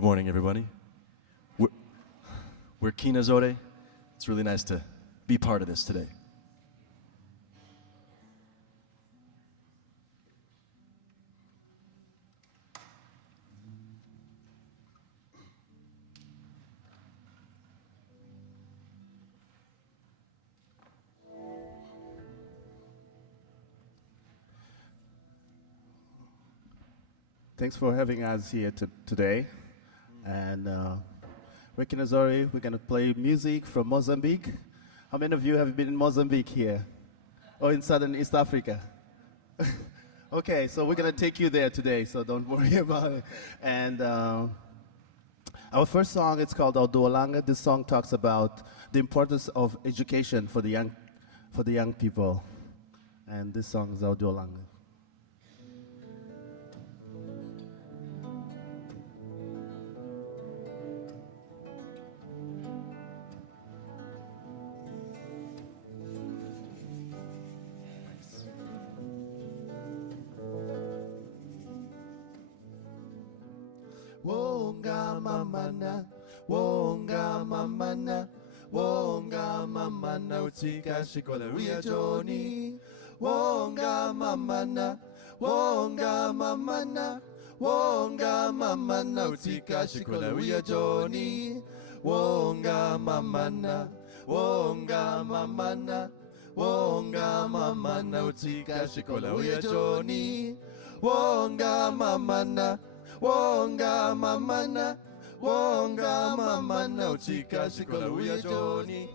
Good morning, everybody. We're, we're Kinazore. It's really nice to be part of this today. Thanks for having us here today. And we're Kinazori. We're going to play music from Mozambique. How many of you have been in Mozambique here? Or in Southern East Africa? Okay, so we're going to take you there today, so don't worry about it. And our first song, it's called Audualanga. This song talks about the importance of education for the young people. And this song is Audualanga. Wonga mamana, wonga mamana, wonga mamana, utika shikola ria Johnny. Wonga mamana, wonga mamana, wonga mamana, utika shikola ria Johnny. Wonga mamana, wonga mamana, wonga mamana, utika shikola ria Johnny. Wonga mamana. Wonga mamana, wonga mamana, uchika shikola uya Johnny.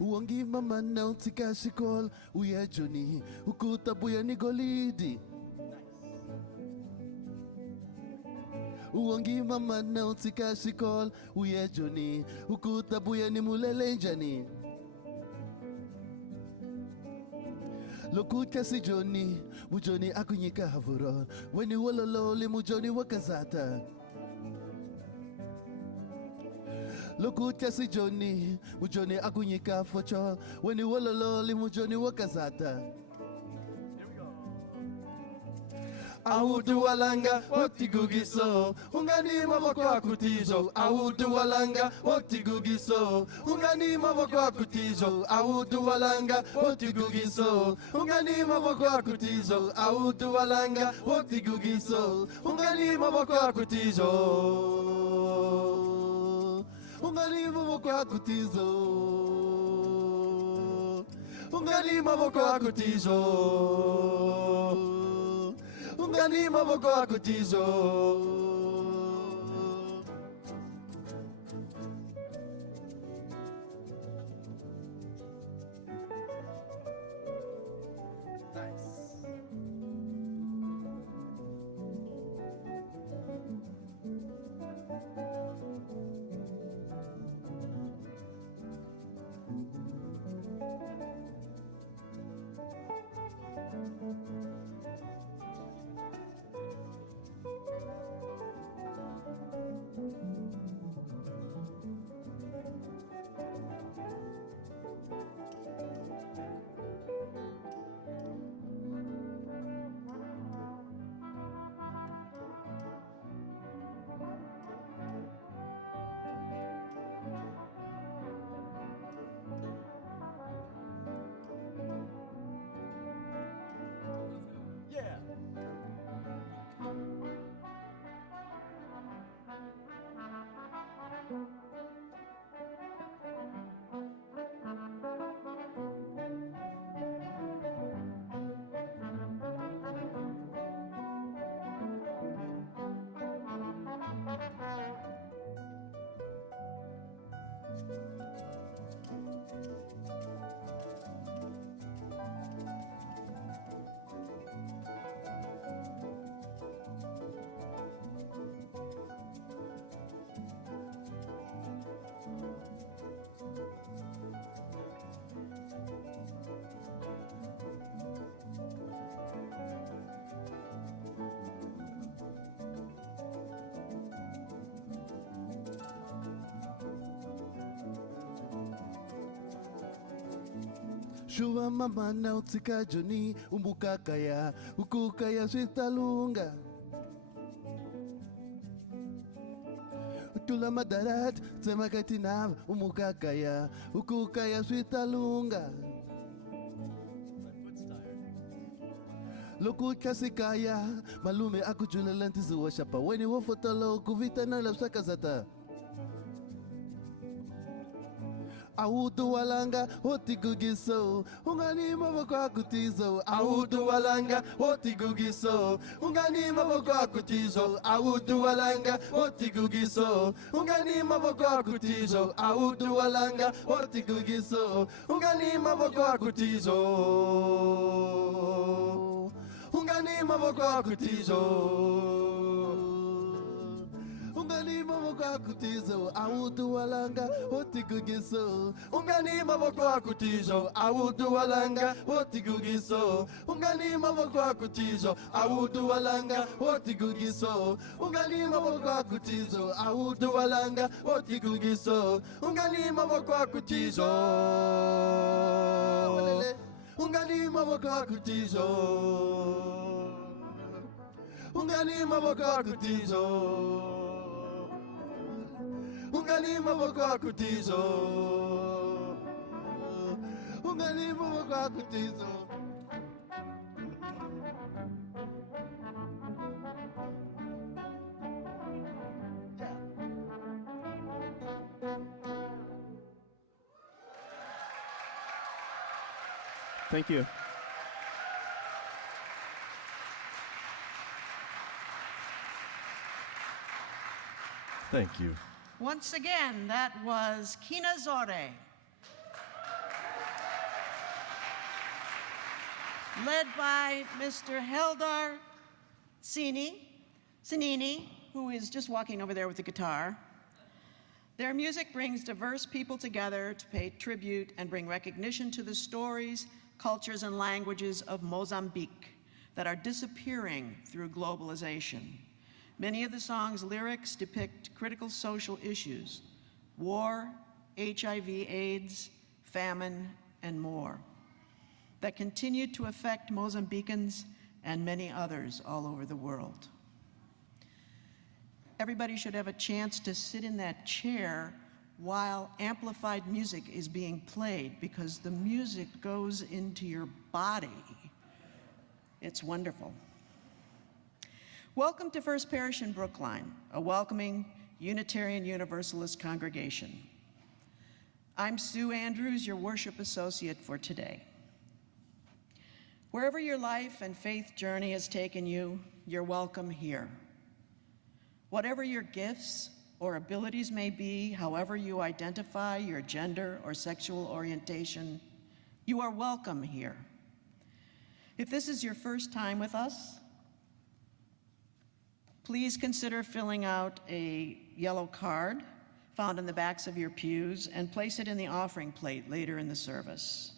Wongi mamana, uchika shikola uya Johnny. Ukuta buya ni golidi. Uongi mama na utika shikol uye Johnny ukuta buya ni mulele njani lokuta si Johnny mujoni akunyika havuro weni wolololi mujoni wakazata lokuta si Johnny mujoni akunyika focho weni wolololi mujoni wakazata Audualanga wotigugiso ungani maboko akutizo Audualanga wotigugiso ungani maboko akutizo Audualanga wotigugiso ungani maboko akutizo Audualanga wotigugiso ungani maboko akutizo ungani maboko akutizo ungani maboko akutizo ungani maboko akutizo. Shua mama na utika joni umbukakaya ukukaya switalunga Tula madarat tsemakatinava umukakaya ukukaya switalunga Loku kasikaya malume akujula lantizi wa shapa weni wofotalo kuvita na la sakazata Audu walanga hoti gugiso ungani maboko akutizo Audu walanga hoti gugiso ungani maboko akutizo Audu walanga hoti gugiso ungani maboko akutizo Audu walanga hoti gugiso ungani maboko akutizo ungani maboko akutizo Ungani maboko akutizo Audu walanga hoti gugiso ungani maboko akutizo Audu walanga hoti gugiso ungani maboko akutizo Audu walanga hoti gugiso ungani maboko akutizo Audu walanga hoti gugiso ungani maboko akutizo ungani maboko akutizo ungani maboko akutizo ungani maboko akutizo ungani maboko akutizo Thank you. Thank you. Once again, that was Kina Zore, led by Mr. Heldar Sinini, who is just walking over there with the guitar. Their music brings diverse people together to pay tribute and bring recognition to the stories, cultures, and languages of Mozambique that are disappearing through globalization. Many of the song's lyrics depict critical social issues: war, HIV/AIDS, famine, and more, that continue to affect Mozambicans and many others all over the world. Everybody should have a chance to sit in that chair while amplified music is being played, because the music goes into your body. It's wonderful. Welcome to First Parish in Brookline, a welcoming Unitarian Universalist congregation. I'm Sue Andrews, your worship associate for today. Wherever your life and faith journey has taken you, you're welcome here. Whatever your gifts or abilities may be, however you identify your gender or sexual orientation, you are welcome here. If this is your first time with us, please consider filling out a yellow card found in the backs of your pews and place it in the offering plate later in the service.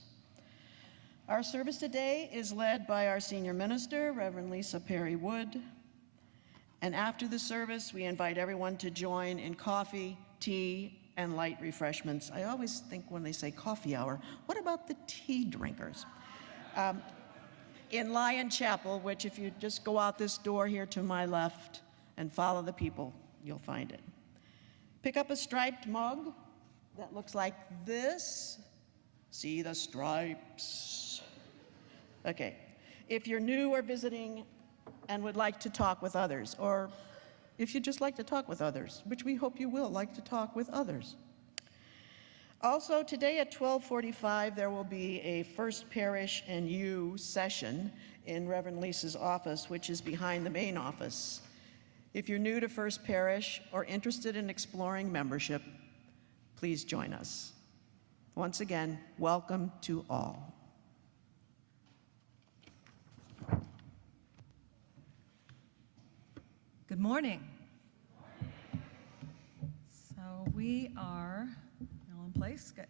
Our service today is led by our senior minister, Reverend Lisa Perry Wood. And after the service, we invite everyone to join in coffee, tea, and light refreshments. I always think when they say coffee hour, what about the tea drinkers? In Lion Chapel, which if you just go out this door here to my left and follow the people, you'll find it. Pick up a striped mug that looks like this. See the stripes. Okay, if you're new or visiting and would like to talk with others, or if you'd just like to talk with others, which we hope you will like to talk with others. Also, today at 12:45, there will be a First Parish and You session in Reverend Lisa's office, which is behind the main office. If you're new to First Parish or interested in exploring membership, please join us. Once again, welcome to all. Good morning. So we are all in place. Good.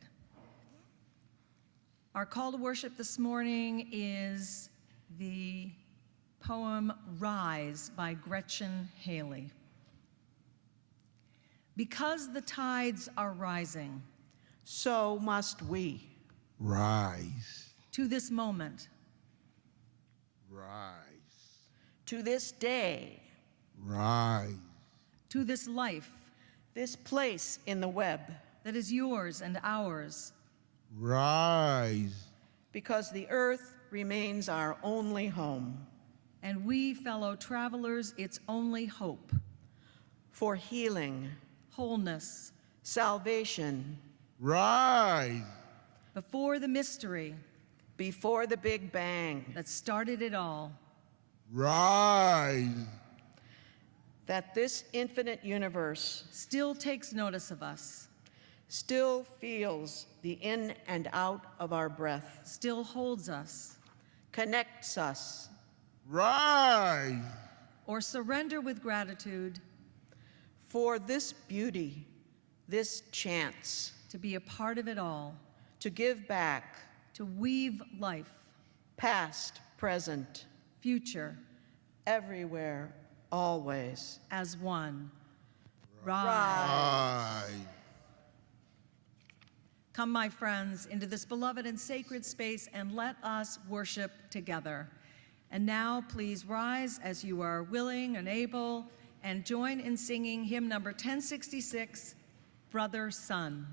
Our call to worship this morning is the poem Rise by Gretchen Haley. Because the tides are rising, So must we. Rise. to this moment, Rise. to this day, Rise. to this life this place in the web, that is yours and ours, Rise. because the earth remains our only home. and we, fellow travelers, its only hope, For healing, wholeness, salvation, Rise. before the mystery before the Big Bang, that started it all, Rise. that this infinite universe still takes notice of us, still feels the in and out of our breath, still holds us, connects us, Rise. or surrender with gratitude for this beauty, this chance to be a part of it all, to give back, to weave life, past, present, future, everywhere, always. as one. Rise. Rise. Come, my friends, into this beloved and sacred space, and let us worship together. And now, please rise as you are willing and able, and join in singing hymn number 1066, Brother, Son.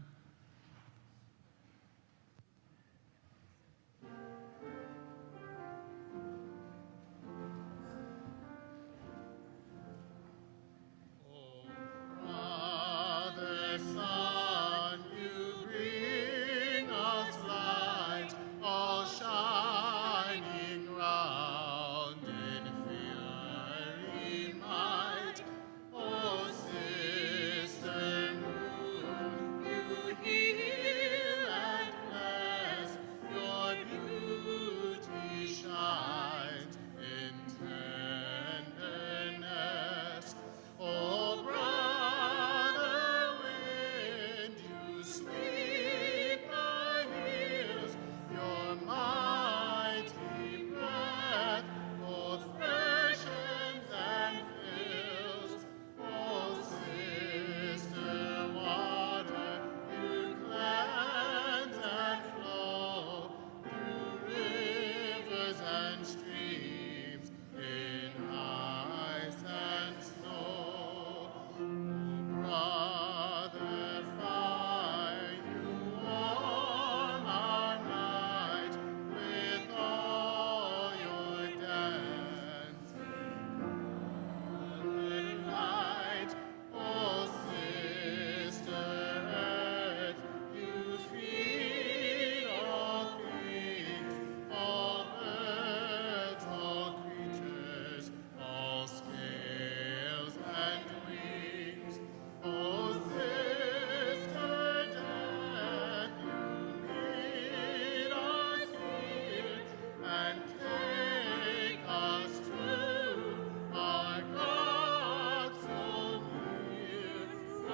Father, Son, you bring us light, all shining round in fiery might. O sister moon, you heal and bless, your beauty shines in tenderness. O brother wind, you sweep the hills, your mighty breath both freshens and fills. O sister water, you cleanse and flow through rivers and streams in ice and snow. Brother fire, you warm our night with all your dancing colored light. O sister earth, you feed all things, all birds, all creatures, all scales and wings. O sister death, you meet us here and take us to our God so near. O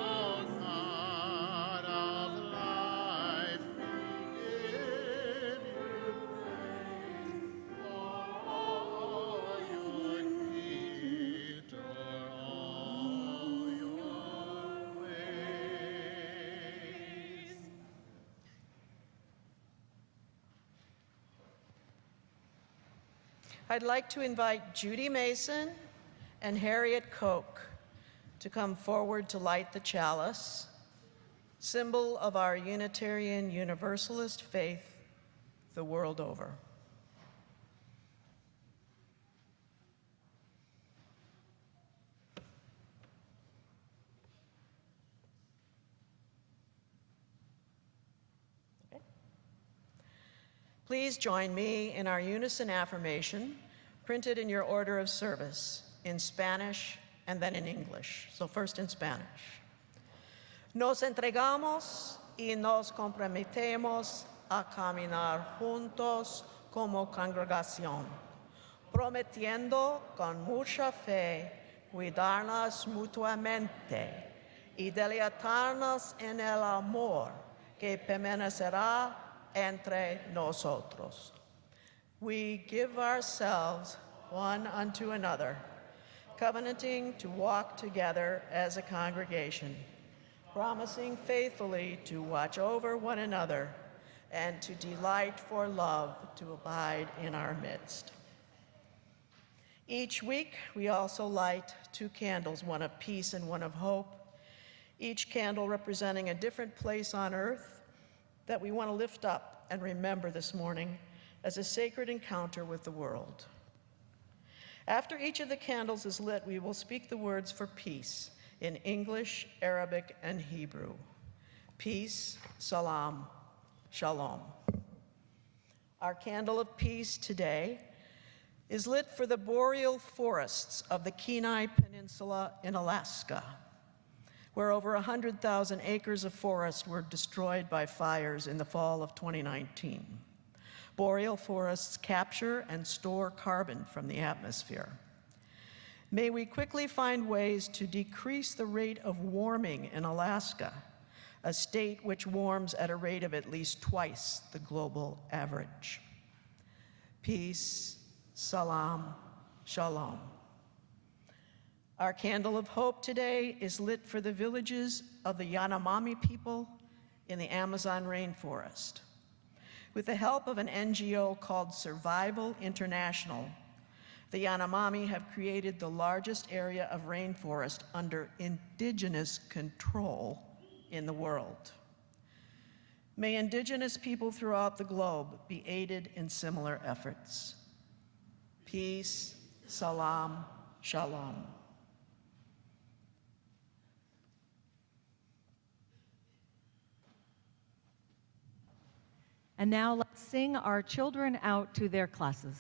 God of life, we give you praise for all your creatures, all your ways. I'd like to invite Judy Mason and Harriet Koch to come forward to light the chalice, symbol of our Unitarian Universalist faith the world over. Please join me in our unison affirmation, printed in your order of service, in Spanish and then in English. So first in Spanish. Nos entregamos y nos comprometemos a caminar juntos como congregación, prometiendo con mucha fe cuidarnos mutuamente y deleitarnos en el amor que permanecerá entre nosotros. We give ourselves one unto another, covenanting to walk together as a congregation, promising faithfully to watch over one another, and to delight for love to abide in our midst. Each week, we also light 2 candles, one of peace and one of hope, each candle representing a different place on earth that we want to lift up and remember this morning as a sacred encounter with the world. After each of the candles is lit, we will speak the words for peace in English, Arabic, and Hebrew. Peace, salam, shalom. Our candle of peace today is lit for the boreal forests of the Kenai Peninsula in Alaska, where over 100,000 acres of forest were destroyed by fires in the fall of 2019. Boreal forests capture and store carbon from the atmosphere. May we quickly find ways to decrease the rate of warming in Alaska, a state which warms at a rate of at least twice the global average. Peace, salam, shalom. Our candle of hope today is lit for the villages of the Yanomami people in the Amazon rainforest. With the help of an NGO called Survival International, the Yanomami have created the largest area of rainforest under indigenous control in the world. May indigenous people throughout the globe be aided in similar efforts. Peace, salam, shalom. And now let's sing our children out to their classes.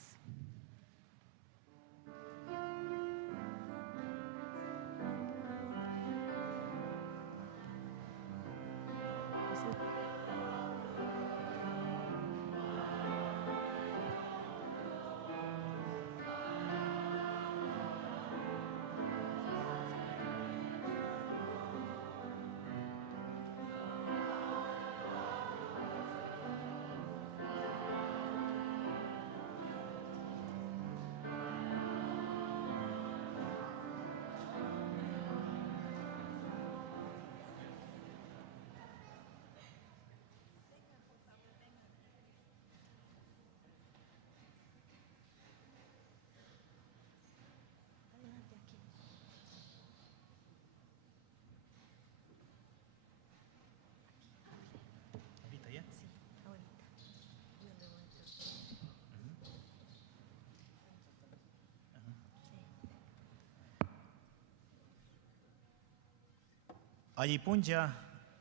Ayipunja,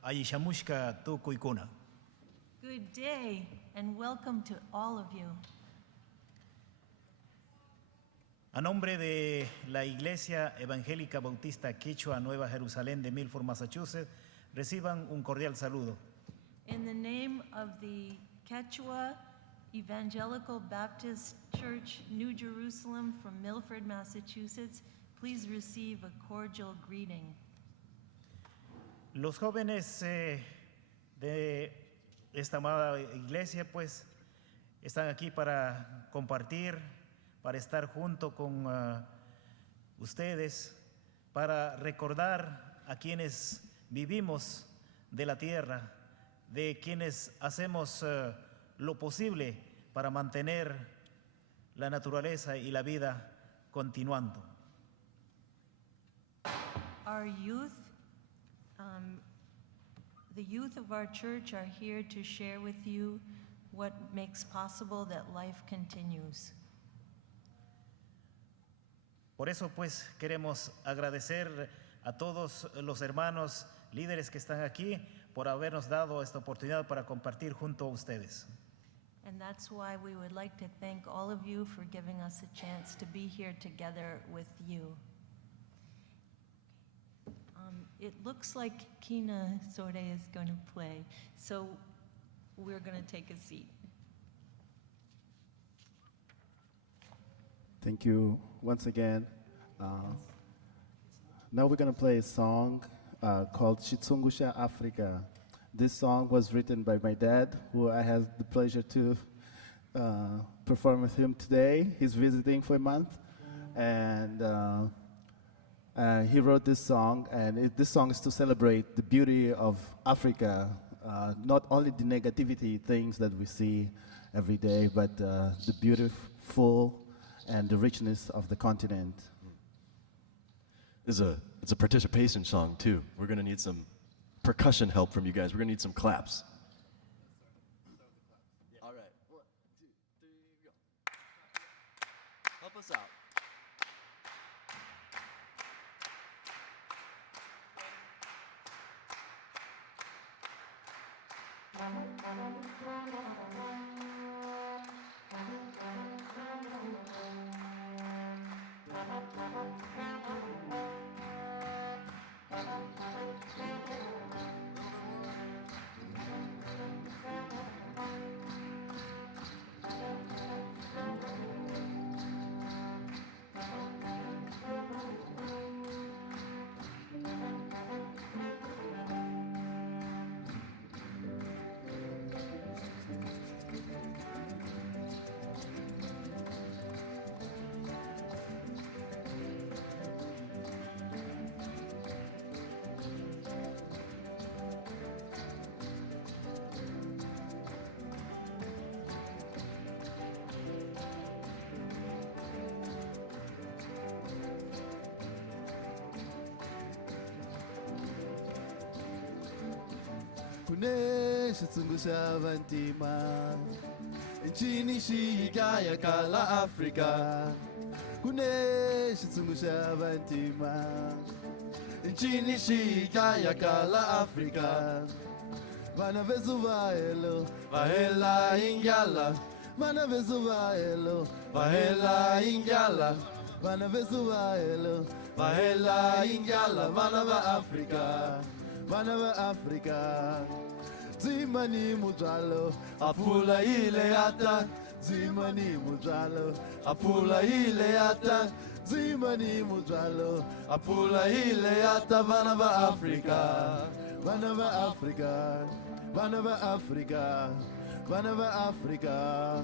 Ayishamushka tu kuikuna. Good day and welcome to all of you. A nombre de la Iglesia Evangélica Bautista Quechua Nueva Jerusalén de Milford, Massachusetts, reciban un cordial saludo. In the name of the Quechua Evangelical Baptist Church, New Jerusalem from Milford, Massachusetts, please receive a cordial greeting. Los jóvenes de esta amada iglesia pues están aquí para compartir, para estar junto con ustedes, para recordar a quienes vivimos de la tierra, de quienes hacemos lo posible para mantener la naturaleza y la vida continuando. Our youth, the youth of our church are here to share with you what makes possible that life continues. Por eso pues queremos agradecer a todos los hermanos líderes que están aquí por habernos dado esta oportunidad para compartir junto a ustedes. And that's why we would like to thank all of you for giving us a chance to be here together with you. It looks like Kina Sore is going to play, so we're going to take a seat. Thank you once again. Now we're going to play a song called Chitsungusha Africa. This song was written by my dad, who I had the pleasure to perform with him today. He's visiting for a month, and he wrote this song, and this song is to celebrate the beauty of Africa, not only the negativity things that we see every day, but the beautiful and the richness of the continent. It's a participation song too. We're gonna need some percussion help from you guys. We're gonna need some claps. All right. 1, 2, 3, go. Help us out. Kunesha tsungusha vantima nchini shika ya kala Afrika. Kunesha tsungusha vantima nchini shika ya kala Afrika. Vana vezu vaelo vahela ingala. Vana vezu vaelo vahela ingala. Vana vezu vaelo vahela ingala. Vana va Afrika. Vana va Afrika. Zimani mujalo apula ile ata. Zimani mujalo apula ile ata. Zimani mujalo apula ile ata. Vana va Afrika. Vana va Afrika. Vana va Afrika. Vana va Afrika.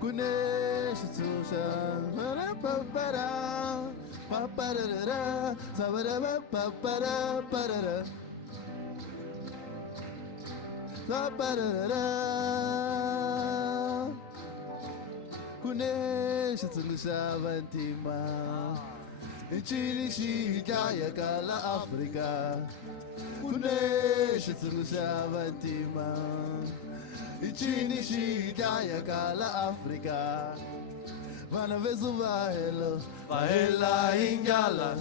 Kunesha tsungusha para para para sabara para para la para Kunesha tsungusha vantima nchini shika ya kala Afrika. Kunesha tsungusha vantima nchini shika ya kala Afrika. Vana vezu vahelo vahela ingala.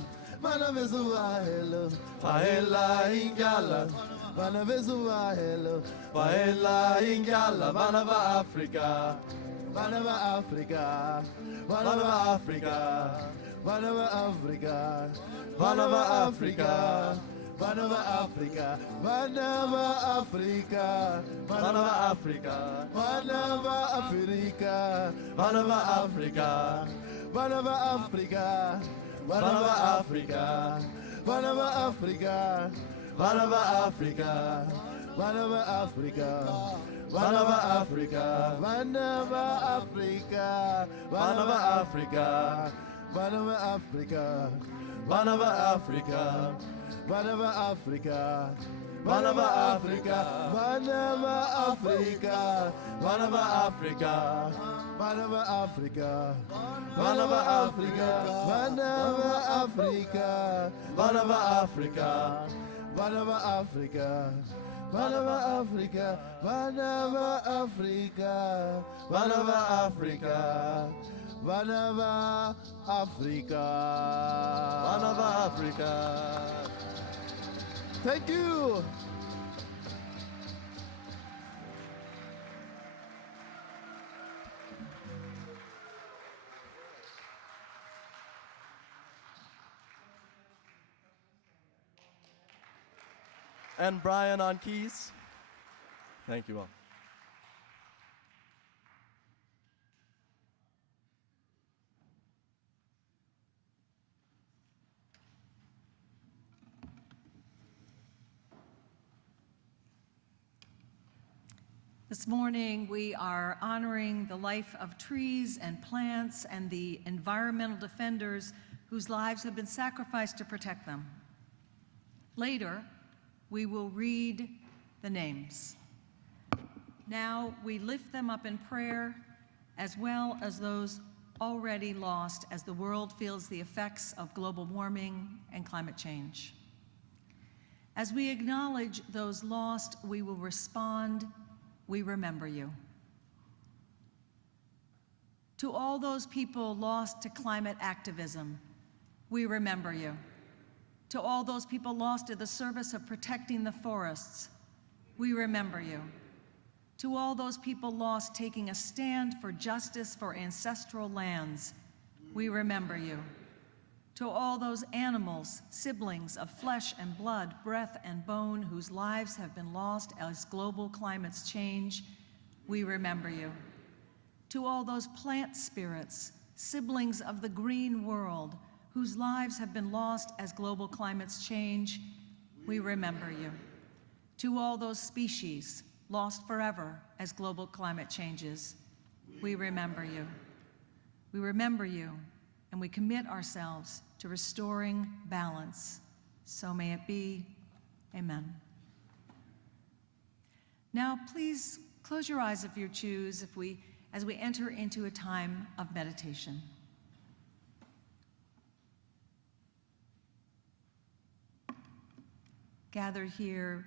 Bana vezua hello, paella ingala. Bana vezua hello, paella ingala. Bana va Africa, Bana va Africa, Bana va Africa, Bana va Africa, Bana va Africa. Banava Africa, Banava Africa, Banava Africa, Banava Africa, Banava Africa, Banava Africa, Banava Africa, Banava Africa, Banava Africa, Banava Africa, Banava Africa, Banava Africa, Banava Africa, Banava Africa, Banava Africa. Banava Africa, Banava Africa, Banava Africa, Banava Africa, Banava Africa, Banava Africa, Banava Africa, Banava Africa, Banava Africa, Banava Africa, Banava Africa, Banava Africa, Banava Africa, Banava Africa. Thank you. And Brian on keys. Thank you all. This morning, we are honoring the life of trees and plants and the environmental defenders whose lives have been sacrificed to protect them. Later, we will read the names. Now, we lift them up in prayer, as well as those already lost as the world feels the effects of global warming and climate change. As we acknowledge those lost, we will respond, "We remember you." To all those people lost to climate activism, we remember you. To all those people lost to the service of protecting the forests, we remember you. To all those people lost taking a stand for justice for ancestral lands, we remember you. To all those animals, siblings of flesh and blood, breath and bone, whose lives have been lost as global climates change, we remember you. To all those plant spirits, siblings of the green world, whose lives have been lost as global climates change, we remember you. To all those species lost forever as global climate changes, we remember you. We remember you, and we commit ourselves to restoring balance. So may it be. Amen. Now, please close your eyes if you choose, as we enter into a time of meditation. Gathered here,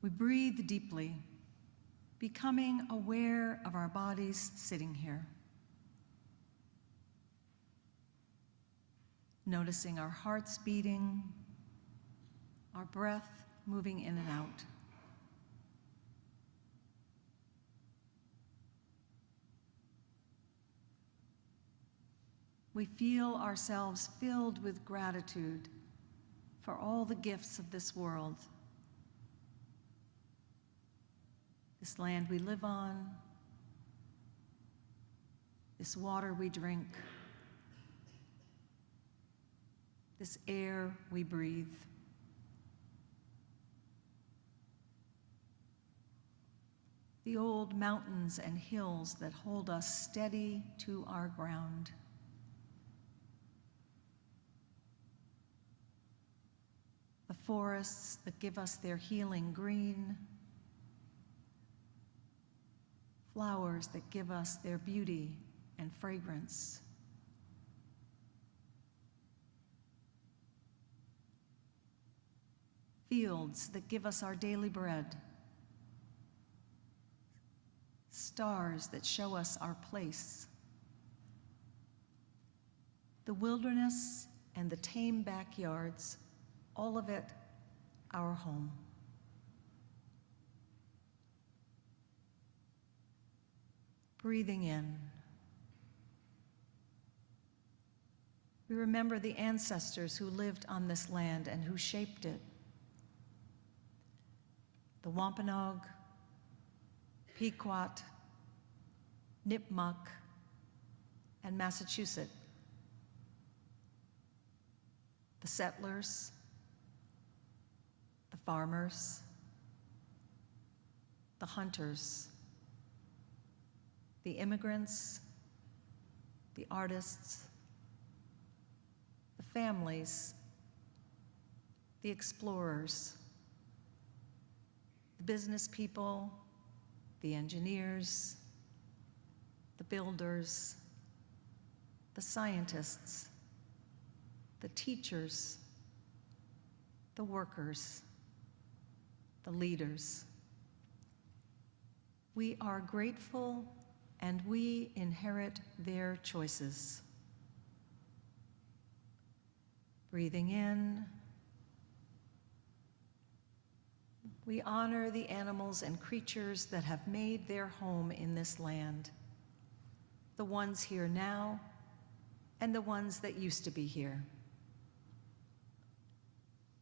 we breathe deeply, becoming aware of our bodies sitting here. Noticing our hearts beating, our breath moving in and out. We feel ourselves filled with gratitude for all the gifts of this world, this land we live on, this water we drink, this air we breathe. The old mountains and hills that hold us steady to our ground. The forests that give us their healing green. Flowers that give us their beauty and fragrance. Fields that give us our daily bread. Stars that show us our place. The wilderness and the tame backyards, all of it our home. Breathing in. We remember the ancestors who lived on this land and who shaped it. The Wampanoag, Pequot, Nipmuc, and Massachusetts. The settlers, the farmers, the hunters, the immigrants, the artists, the families, the explorers, the business people, the engineers, the builders, the scientists, the teachers, the workers, the leaders. We are grateful and we inherit their choices. Breathing in, we honor the animals and creatures that have made their home in this land, the ones here now and the ones that used to be here.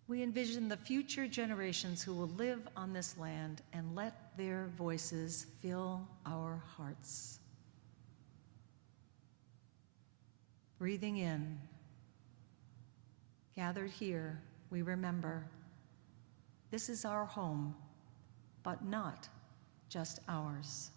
We envision the future generations who will live on this land and let their voices fill our hearts. Breathing in, gathered here, we remember this is our home, but not just ours.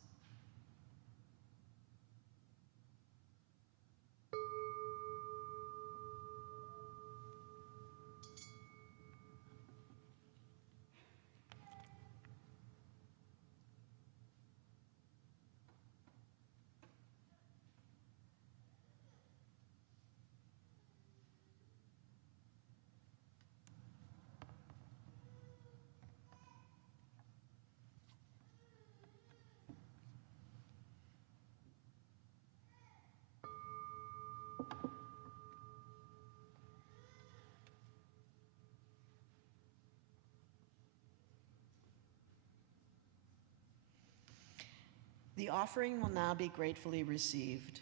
The offering will now be gratefully received.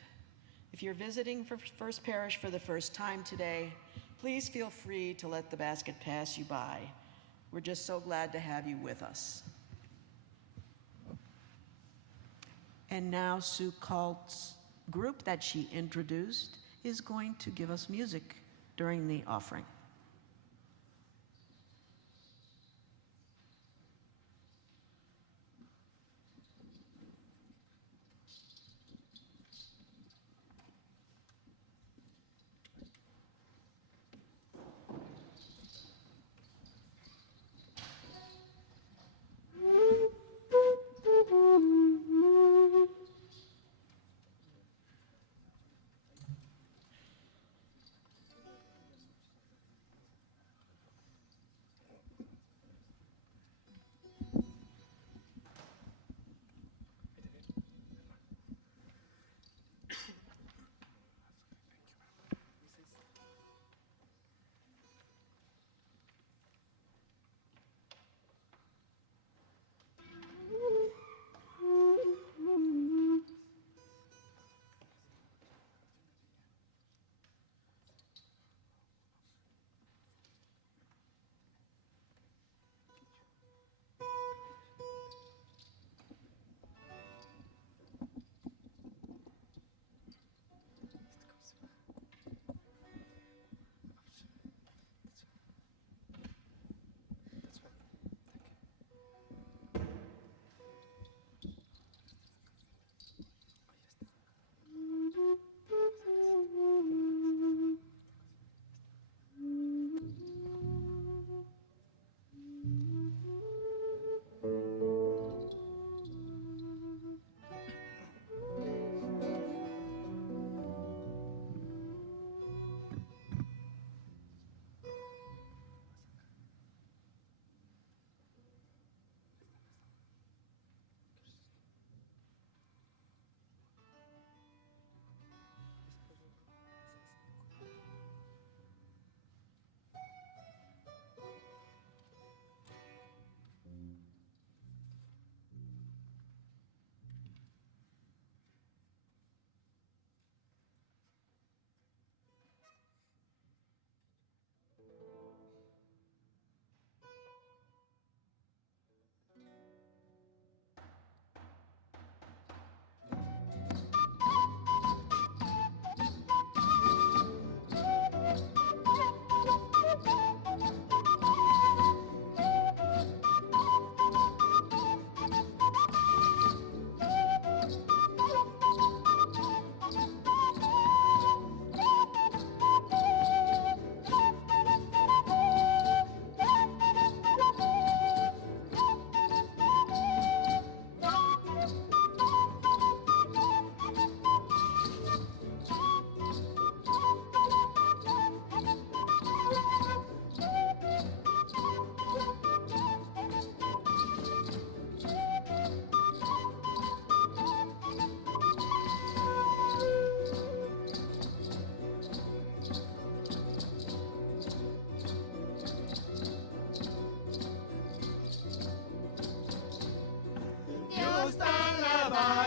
If you're visiting for First Parish for the first time today, please feel free to let the basket pass you by. We're just so glad to have you with us. And now Sue Cult's group that she introduced is going to give us music during the offering.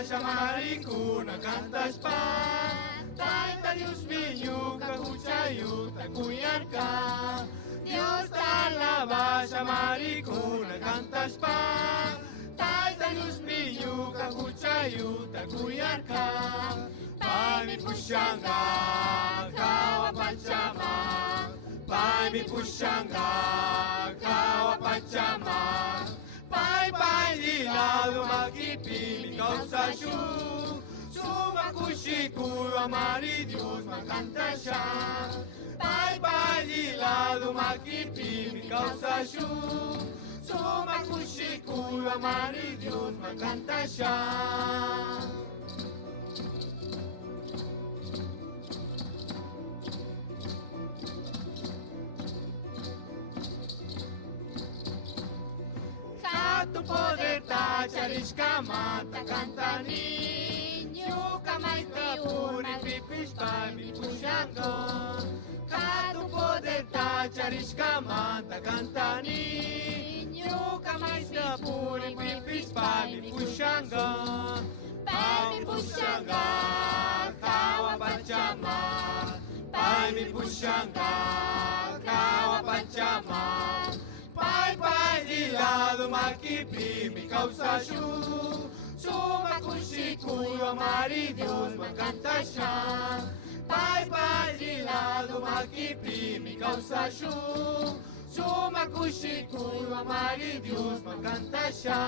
baixa maricuna cantas pa Taita Dios minyu kakuchayu takuyarka Dios ta la baixa maricuna cantas pa Taita Dios minyu kakuchayu takuyarka Pai mi pushanga kawa pachama Pai mi pushanga kawa pachama Pai pai di lado makipi mi causa shu Suma kushikuru amari Dios me canta ya Pai pai di lado makipi mi causa shu Suma kushikuru amari Dios me canta ya Tu poder ta chariska mata cantani Nyuka mai ta puri pipis pai mi pushango Tu poder ta chariska mata cantani Nyuka mai ta puri pipis pai mi pushango Pai mi pushanga kawa pachama Pai mi pushanga kawa pachama Pai pai di lado makipi mi causa shu Suma kushikuru amari Dios me canta ya Pai pai di lado makipi mi causa shu Suma kushikuru amari Dios me canta ya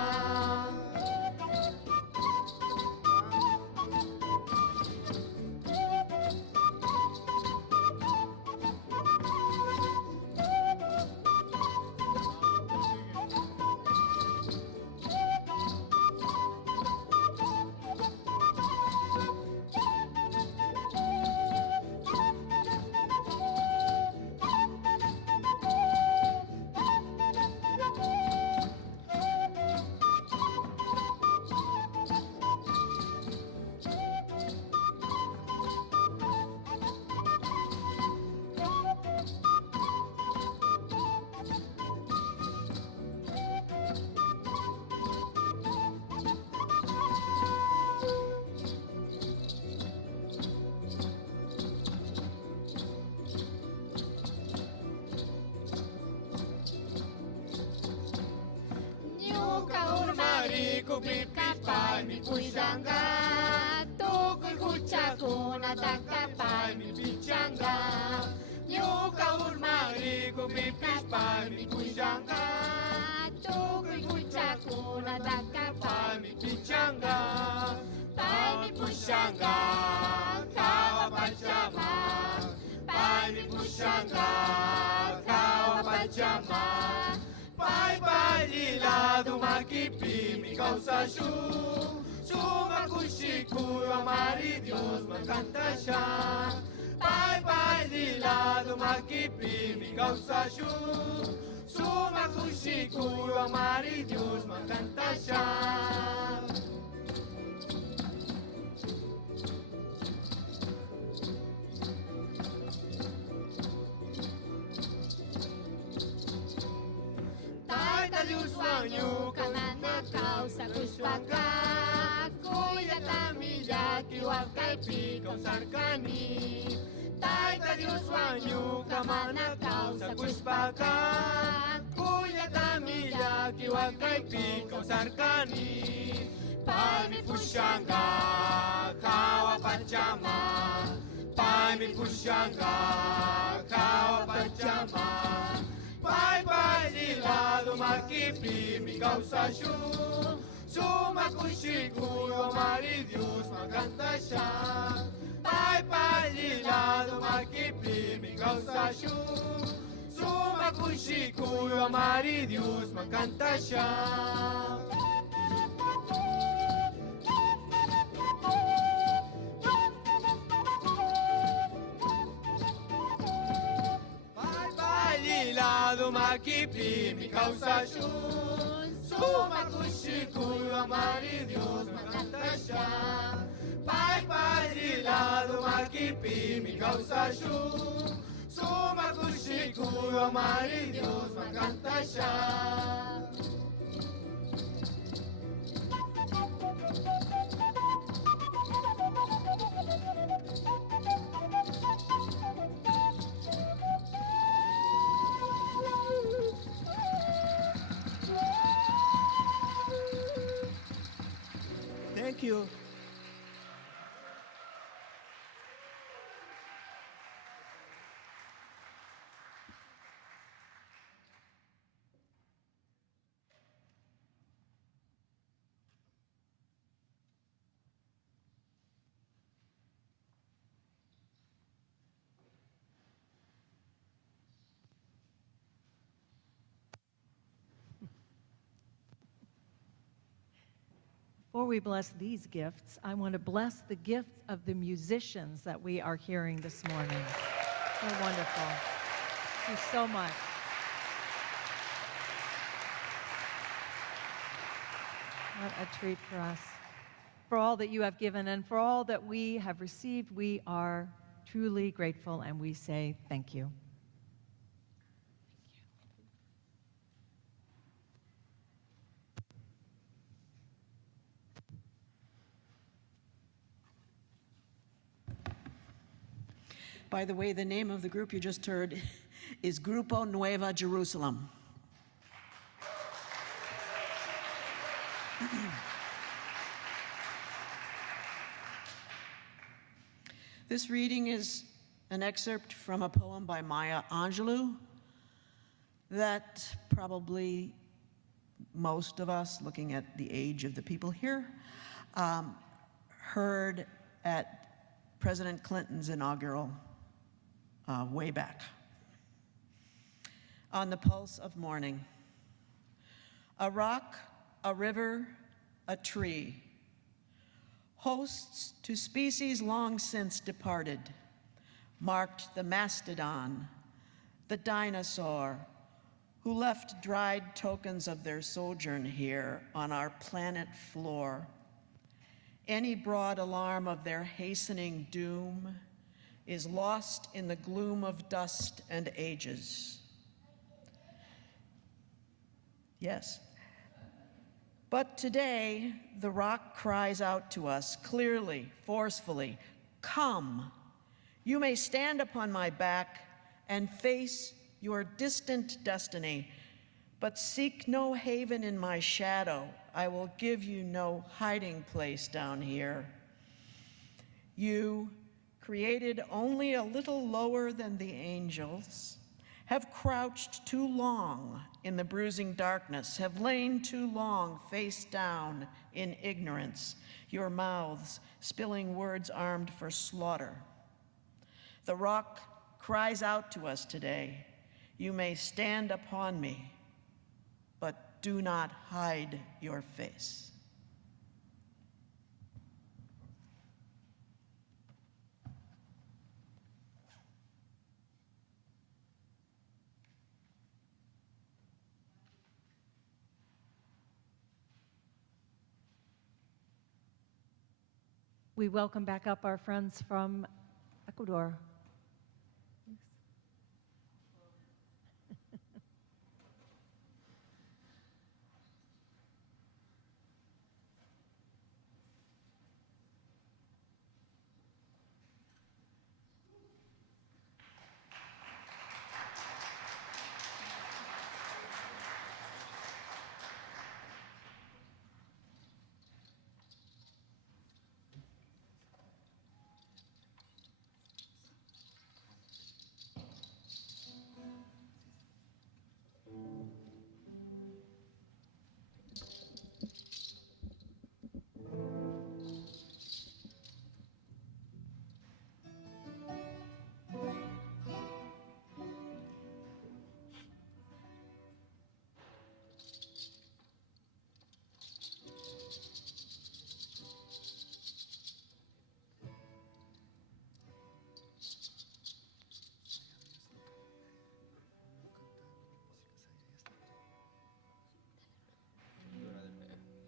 Kupipis pai mi pushanga Tuku kucha kuna taka pai mi pichanga Nyuka urmari kupipis pai mi pushanga Tuku kucha kuna taka pai mi pichanga Pai mi pushanga kawa pachama Pai mi pushanga kawa pachama Pai pai di lado makipi mi causa shu Suma kushikuru amari Dios me canta ya Pai pai di lado makipi mi causa shu Suma kushikuru amari Dios me canta ya Dios wanyu kanana causa kushpaka Kuya tamilla kiwakai piko sarkani Taita Dios wanyu kamana causa kushpaka Kuya tamilla kiwakai piko sarkani Pai mi pushanga kawa pachama Pai mi pushanga kawa pachama Pai pai di lado makipi mi causa shu Suma kushikuru amari Dios me canta ya Pai pai di lado makipi mi causa shu Suma kushikuru amari Dios me canta ya lado makipi mi causa shun Suma kushikuru amari Dios me canta ya Pai pai di lado makipi mi causa shun Suma kushikuru amari Dios me canta ya you. Before we bless these gifts, I want to bless the gifts of the musicians that we are hearing this morning. So wonderful. Thank you so much. What a treat for us. For all that you have given and for all that we have received, we are truly grateful and we say thank you. By the way, the name of the group you just heard is Grupo Nueva Jerusalem. This reading is an excerpt from a poem by Maya Angelou that probably most of us, looking at the age of the people here, heard at President Clinton's inaugural way back. On the pulse of morning. A rock, a river, a tree, hosts to species long since departed, marked the mastodon, the dinosaur, who left dried tokens of their sojourn here on our planet floor. Any broad alarm of their hastening doom is lost in the gloom of dust and ages. Yes. But today, the rock cries out to us clearly, forcefully, "Come, you may stand upon my back and face your distant destiny, but seek no haven in my shadow. I will give you no hiding place down here. You, created only a little lower than the angels, have crouched too long in the bruising darkness, have lain too long face down in ignorance, your mouths spilling words armed for slaughter. The rock cries out to us today, you may stand upon me, but do not hide your face." We welcome back up our friends from Ecuador.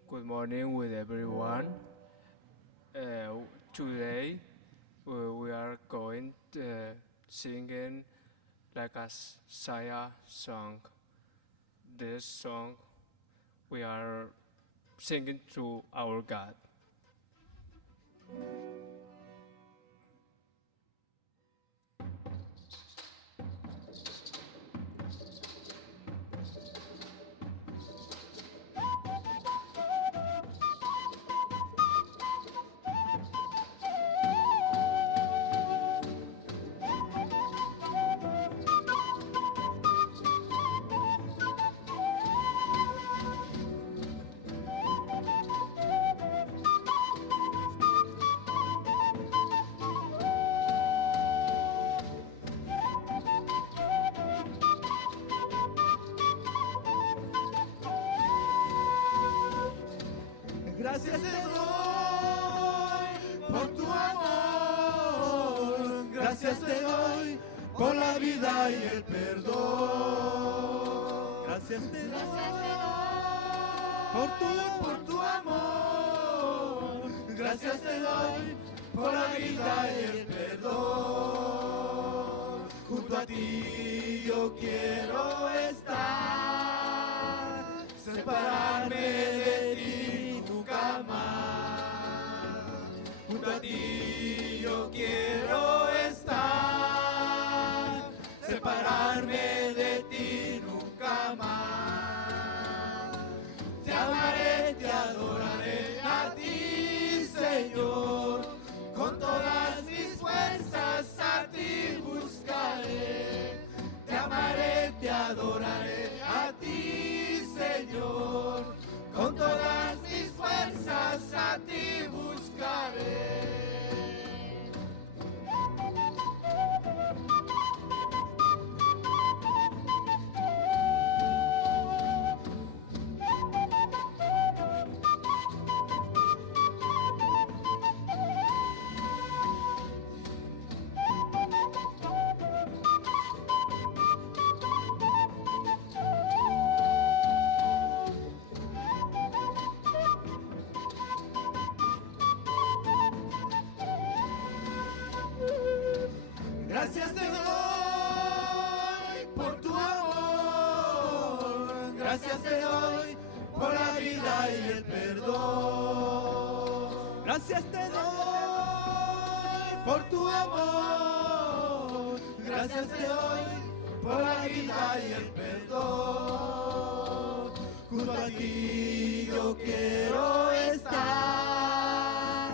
Good morning with everyone. Today we are going singing like a Saya song. This song we are singing to our God. Gracias te doy por tu amor. Gracias te doy por la vida y el perdón. Gracias te doy por tu amor. Gracias te doy por la vida y el perdón. Junto a ti yo quiero estar, separarme de ti nunca más. Junto a ti yo quiero estar, separarme de ti nunca más. Te amaré, te adoraré a ti, Señor, con todas mis fuerzas a ti buscaré. Te amaré, te adoraré a ti, Señor, con todas mis fuerzas a ti buscaré. Gracias te doy por tu amor. Gracias te doy por la vida y el perdón. Gracias te doy por tu amor. Gracias te doy por la vida y el perdón. Junto a ti yo quiero estar,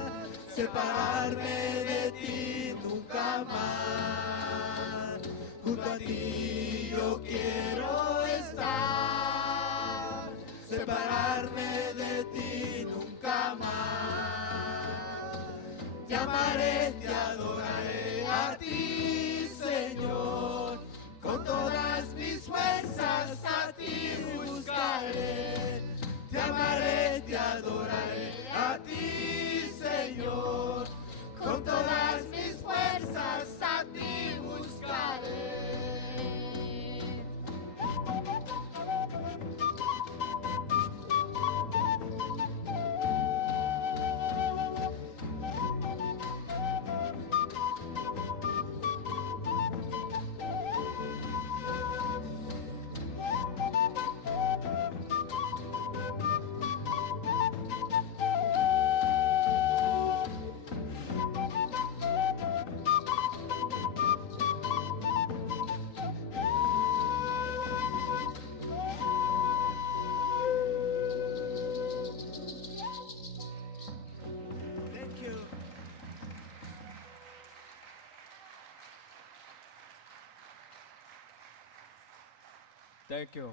separarme de ti nunca más. Junto a ti yo quiero estar, separarme de ti nunca más. Te amaré, te adoraré a ti, Señor, con todas mis fuerzas a ti buscaré. Te amaré, te adoraré a ti, Señor, con todas mis fuerzas a ti buscaré. Thank you. Thank you.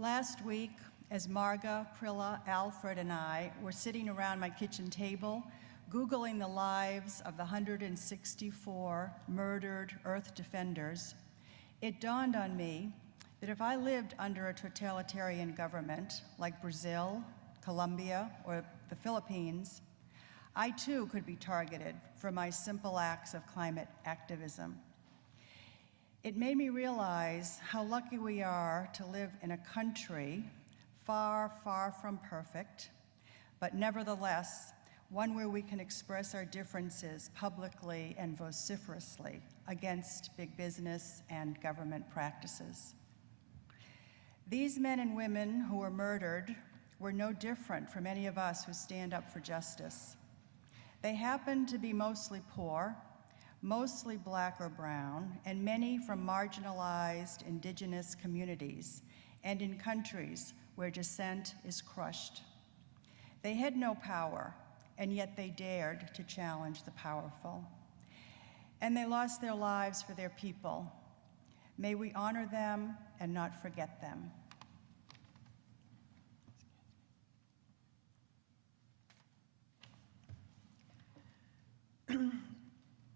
Last week, as Marga, Prilla, Alfred, and I were sitting around my kitchen table, Googling the lives of the 164 murdered Earth defenders, it dawned on me that if I lived under a totalitarian government like Brazil, Colombia, or the Philippines, I too could be targeted for my simple acts of climate activism. It made me realize how lucky we are to live in a country far, far from perfect, but nevertheless, one where we can express our differences publicly and vociferously against big business and government practices. These men and women who were murdered were no different from any of us who stand up for justice. They happened to be mostly poor, mostly Black or brown, and many from marginalized indigenous communities and in countries where dissent is crushed. They had no power and yet they dared to challenge the powerful. And they lost their lives for their people. May we honor them and not forget them.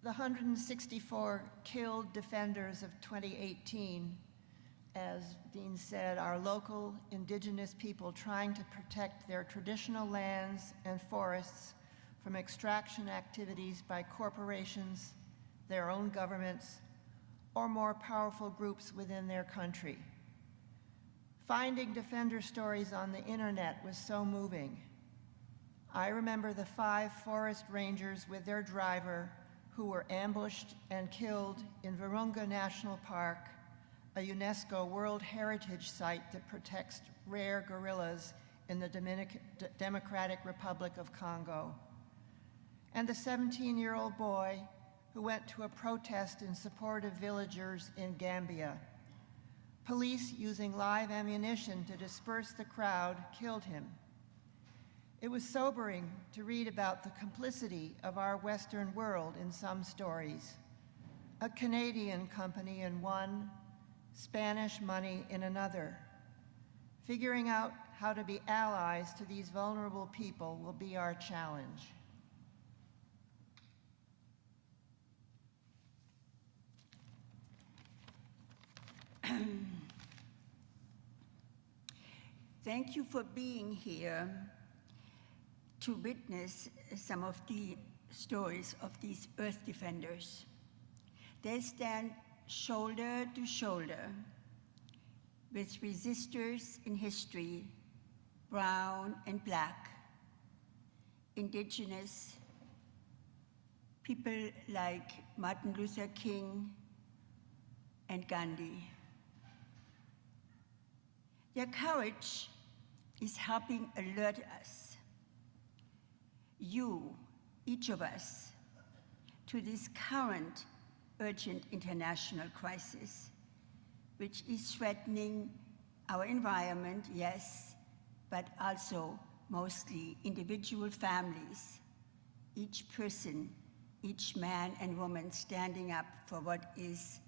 The 164 killed defenders of 2018, as Dean said, are local indigenous people trying to protect their traditional lands and forests from extraction activities by corporations, their own governments, or more powerful groups within their country. Finding defender stories on the internet was so moving. I remember the 5 forest rangers with their driver who were ambushed and killed in Virunga National Park, a UNESCO World Heritage Site that protects rare gorillas in the Democratic Republic of Congo. And the 17-year-old boy who went to a protest in support of villagers in Gambia. Police, using live ammunition to disperse the crowd, killed him. It was sobering to read about the complicity of our Western world in some stories. A Canadian company in one, Spanish money in another. Figuring out how to be allies to these vulnerable people will be our challenge. Thank you for being here to witness some of the stories of these Earth Defenders. They stand shoulder to shoulder with resistors in history, brown and black, indigenous, people like Martin Luther King and Gandhi. Their courage is helping alert us, you, each of us, to this current urgent international crisis, which is threatening our environment, yes, but also mostly individual families, each person, each man and woman standing up for what is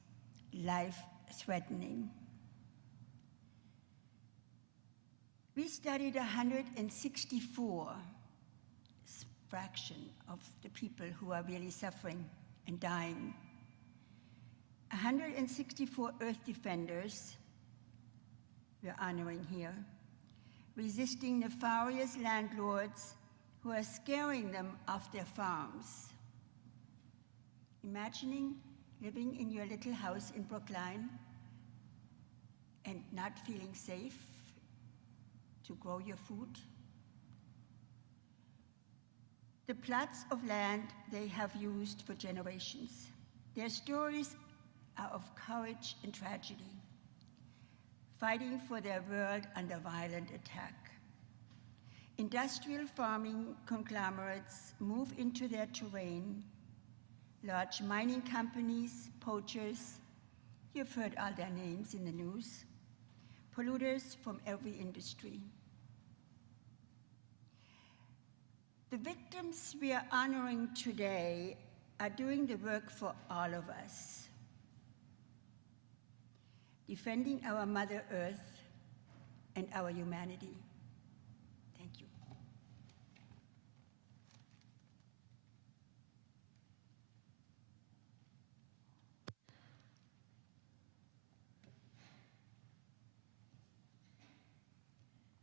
life-threatening. We studied 164 fraction of the people who are really suffering and dying. 164 Earth Defenders we're honoring here, resisting nefarious landlords who are scaring them off their farms. Imagining living in your little house in Brookline and not feeling safe to grow your food. The plots of land they have used for generations. Their stories are of courage and tragedy, fighting for their world under violent attack. Industrial farming conglomerates move into their terrain. Large mining companies, poachers, you've heard all their names in the news, polluters from every industry. The victims we are honoring today are doing the work for all of us, defending our Mother Earth and our humanity. Thank you.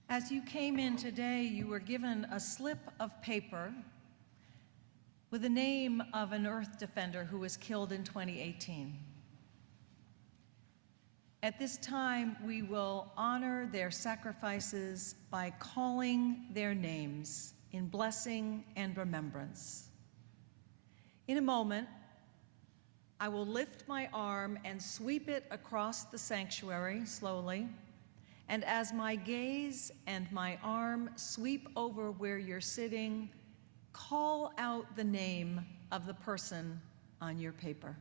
As you came in today, you were given a slip of paper with the name of an Earth Defender who was killed in 2018. At this time, we will honor their sacrifices by calling their names in blessing and remembrance. In a moment, I will lift my arm and sweep it across the sanctuary slowly. And as my gaze and my arm sweep over where you're sitting, call out the name of the person on your paper.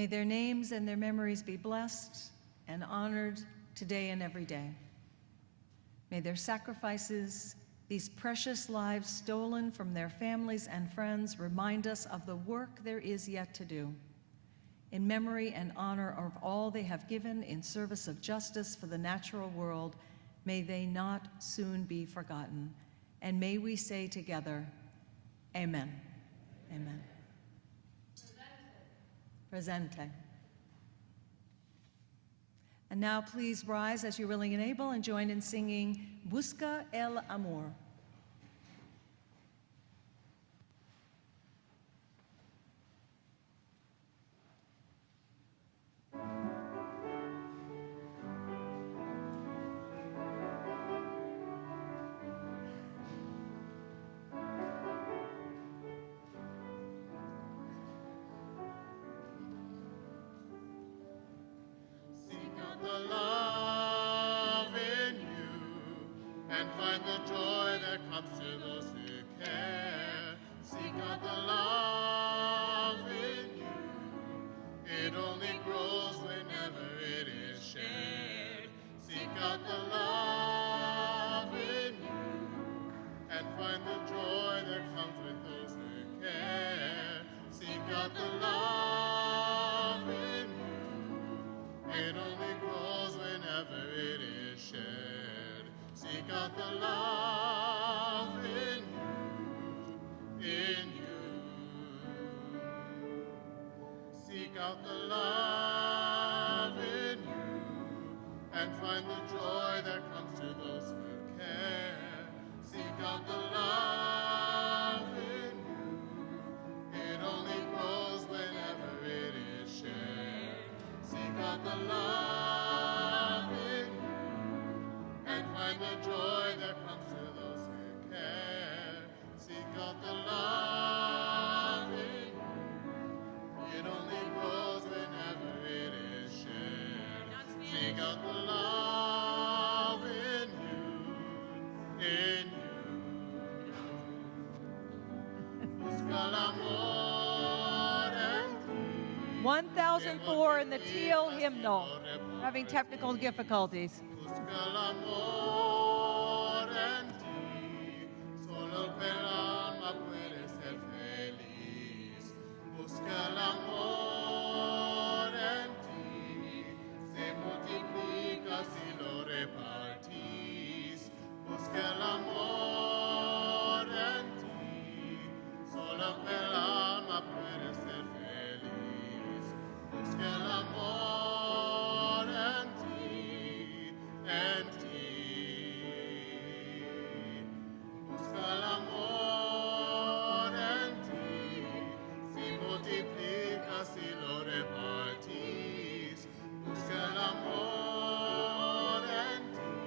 May their names and their memories be blessed and honored today and every day. May their sacrifices, these precious lives stolen from their families and friends, remind us of the work there is yet to do. In memory and honor of all they have given in service of justice for the natural world, may they not soon be forgotten. And may we say together, Amen. Amen. Presente. And now please rise as you're willing and able and join in singing Busca el Amor. The love in you, and find the joy that comes to those who care. Seek out the love in you. It only grows whenever it is shared. Seek out the love in you, and find the joy that comes with those who care. Seek out the love in you. It only grows whenever it is shared. Seek out the love in you. Seek out the love in you, and find the joy that comes to those who care. Seek out the love in you. It only grows whenever it is shared. Seek out the love in you, and find the joy that comes to those who care. Seek out the love in you. It only grows whenever it is shared. Seek out the love in you, in you. Busca el amor en ti. 1004 in the Teal hymnal. Having technical difficulties. Busca el amor en ti, solo el alma puede ser feliz. Busca el amor en ti, se multiplica si lo repartís. Busca el amor en ti, solo el alma puede ser feliz. Busca el amor en ti, en ti. Busca el amor en ti, si multiplicas y lo repartís. Busca el amor en ti,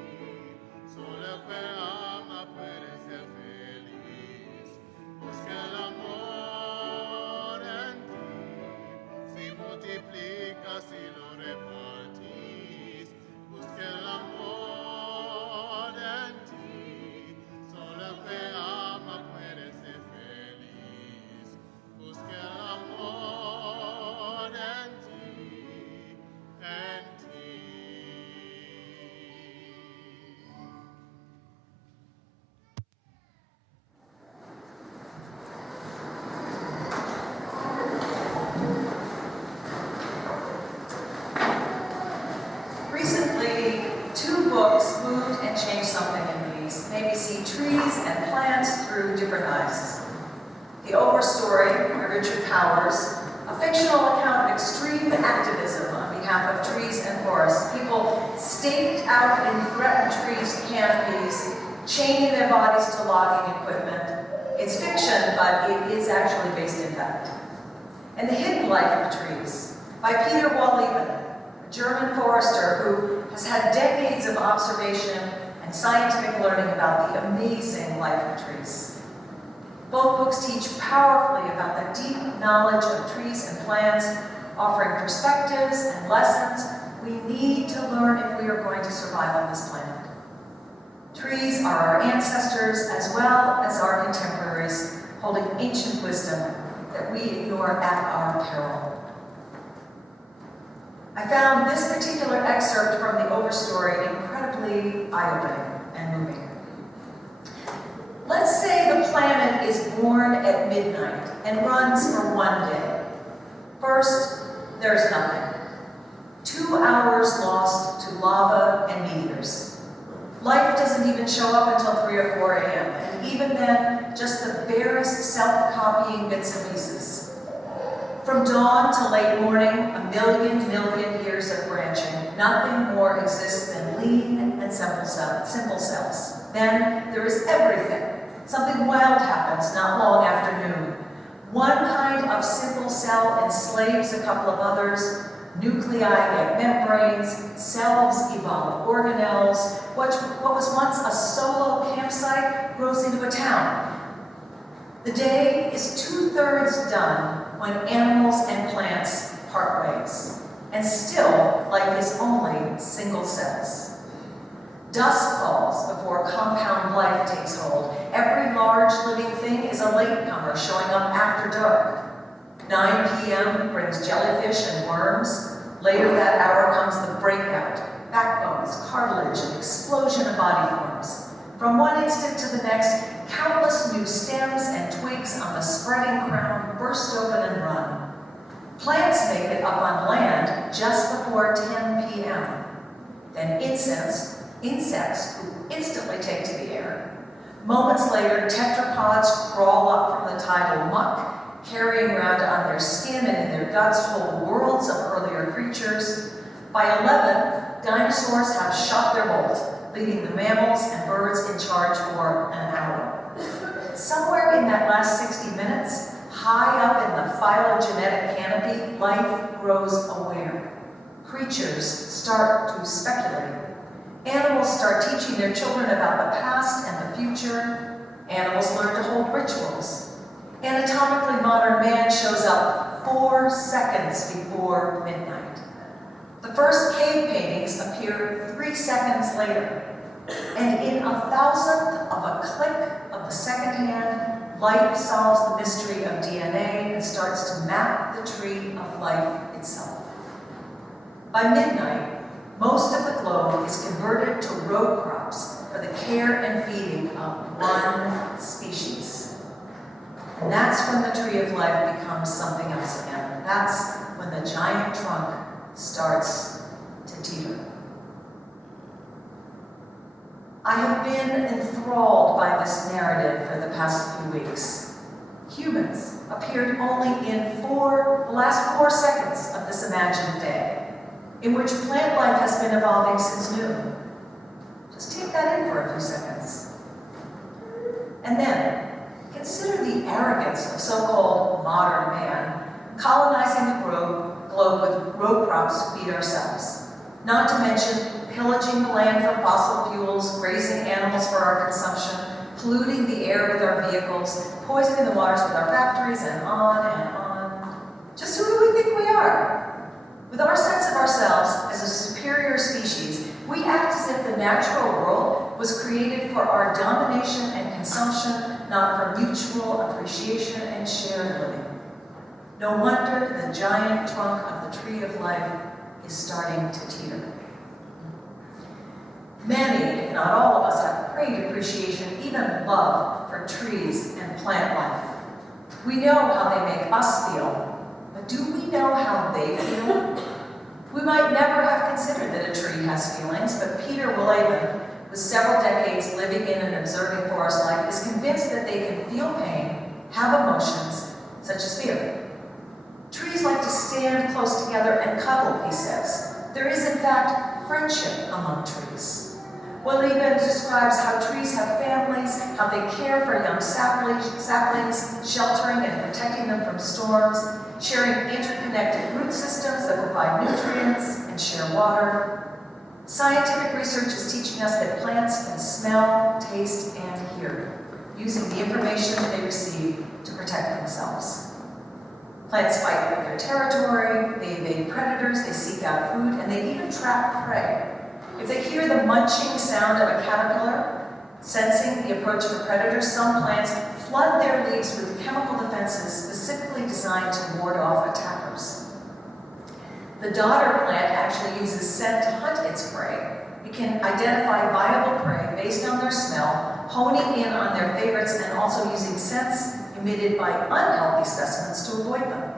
solo el que ama puede ser feliz. Busca el amor en ti, si multiplicas y lo repartís. Busca el amor en ti, solo el que ama puede ser feliz. Busca el amor en ti, en ti. Recently, two books moved and changed something in me, made me see trees and plants through different eyes. The Overstory by Richard Powers, a fictional account of extreme activism on behalf of trees and forests. People staked out in threatened trees canopies, chaining their bodies to logging equipment. It's fiction, but it is actually based in fact. And The Hidden Life of Trees by Peter Walleben, a German forester who has had decades of observation and scientific learning about the amazing life of trees. Both books teach powerfully about the deep knowledge of trees and plants, offering perspectives and lessons we need to learn if we are going to survive on this planet. Trees are our ancestors as well as our contemporaries, holding ancient wisdom that we ignore at our peril. I found this particular excerpt from the overstory incredibly eye-opening and moving. Let's say the planet is born at midnight and runs for one day. First, there's nothing. 2 hours lost to lava and meteors. Life doesn't even show up until 3 or 4 a.m., and even then, just the barest self-copying bits and pieces. From dawn to late morning, a million years of branching. Nothing more exists than lean and simple cells. Then there is everything. Something wild happens not long after noon. One kind of simple cell enslaves a couple of others. Nuclei get membranes, cells evolve organelles. What was once a solo campsite grows into a town. The day is 2/3 done when animals and plants part ways. And still, life is only single cells. Dusk falls before compound life takes hold. Every large living thing is a latecomer showing up after dark. 9 p.m. brings jellyfish and worms. Later that hour comes the breakout, backbones, cartilage, and explosion of body forms. From one instant to the next, countless new stems and twigs on the spreading crown burst open and run. Plants make it up on land just before 10 p.m. Then insects who instantly take to the air. Moments later, tetrapods crawl up from the tidal muck, carrying around on their skin and in their guts whole worlds of earlier creatures. By 11, dinosaurs have shot their bolt, leaving the mammals and birds in charge for an hour. Somewhere in that last 60 minutes, high up in the phylogenetic canopy, life grows aware. Creatures start to speculate. Animals start teaching their children about the past and the future. Animals learn to hold rituals. Anatomically modern man shows up 4 seconds before midnight. The first cave paintings appear 3 seconds later. And in 1,000th of a click of the second hand, life solves the mystery of DNA and starts to map the tree of life itself. By midnight, most of the globe is converted to row crops for the care and feeding of one species. And that's when the tree of life becomes something else again. That's when the giant trunk starts to teeter. I have been enthralled by this narrative for the past few weeks. Humans appeared only in the last 4 seconds of this imagined day, in which plant life has been evolving since noon. Just take that in for a few seconds. And then, consider the arrogance of so-called modern man, colonizing the globe with row crops to feed ourselves. Not to mention pillaging the land for fossil fuels, grazing animals for our consumption, polluting the air with our vehicles, poisoning the waters with our factories, and on and on. Just who do we think we are? With our sense of ourselves as a superior species, we act as if the natural world was created for our domination and consumption, not for mutual appreciation and shared living. No wonder the giant trunk of the tree of life is starting to teeter. Many, if not all of us, have great appreciation, even love, for trees and plant life. We know how they make us feel, but do we know how they feel? We might never have considered that a tree has feelings, but Peter Wohlleben, with several decades living in and observing forest life, is convinced that they can feel pain, have emotions, such as fear. Trees like to stand close together and cuddle, he says. There is, in fact, friendship among trees. Wohlleben describes how trees have families, how they care for young saplings, sheltering and protecting them from storms, sharing interconnected root systems that provide nutrients and share water. Scientific research is teaching us that plants can smell, taste, and hear, using the information they receive to protect themselves. Plants fight for their territory, they evade predators, they seek out food, and they even trap prey. If they hear the munching sound of a caterpillar, sensing the approach of a predator, some plants flood their leaves with chemical defenses specifically designed to ward off attackers. The daughter plant actually uses scent to hunt its prey. It can identify viable prey based on their smell, honing in on their favorites, and also using scents emitted by unhealthy specimens to avoid them.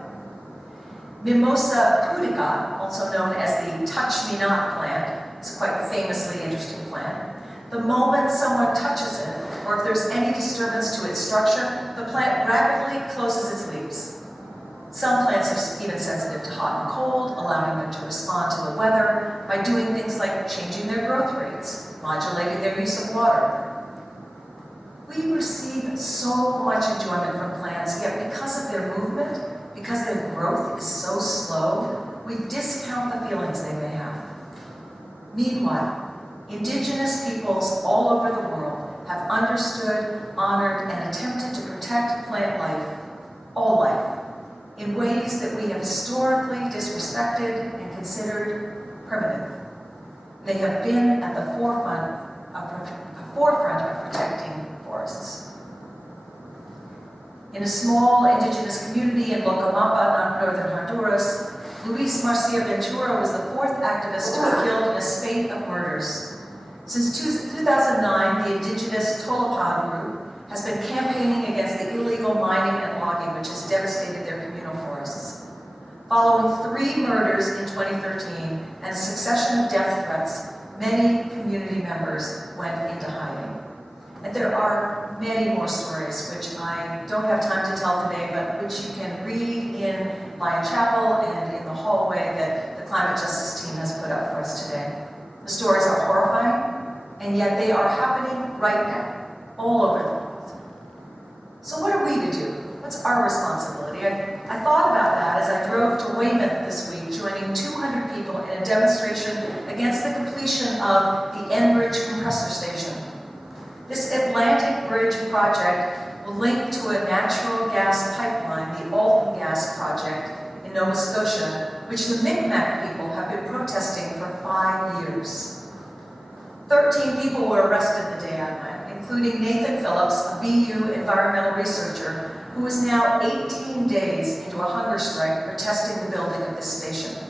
Mimosa pudica, also known as the touch-me-not plant, is a quite famously interesting plant. The moment someone touches it, or if there's any disturbance to its structure, the plant rapidly closes its leaves. Some plants are even sensitive to hot and cold, allowing them to respond to the weather by doing things like changing their growth rates, modulating their use of water. We receive so much enjoyment from plants, yet because of their movement, because their growth is so slow, we discount the feelings they may have. Meanwhile, indigenous peoples all over the world have understood, honored, and attempted to protect plant life, all life, in ways that we have historically disrespected and considered primitive. They have been at the forefront of protecting forests. In a small indigenous community in Locamapa, northern Honduras, Luis Marcia Ventura was the fourth activist to be killed in a spate of murders. Since 2009, the indigenous Tolopán group has been campaigning against the illegal mining and logging which has devastated their communal forests. Following 3 murders in 2013 and a succession of death threats, many community members went into hiding. And there are many more stories which I don't have time to tell today, but which you can read in Lion Chapel and in the hallway that the Climate Justice team has put up for us today. The stories are horrifying, and yet they are happening right now, all over the world. So what are we to do? What's our responsibility? I thought about that as I drove to Weymouth this week, joining 200 people in a demonstration against the completion of the Enbridge compressor station. This Atlantic Bridge project will link to a natural gas pipeline, the Alton Gas Project in Nova Scotia, which the Mi'kmaq people have been protesting for 5 years. 13 people were arrested the day I went, including Nathan Phillips, a BU environmental researcher, who is now 18 days into a hunger strike protesting the building of this station.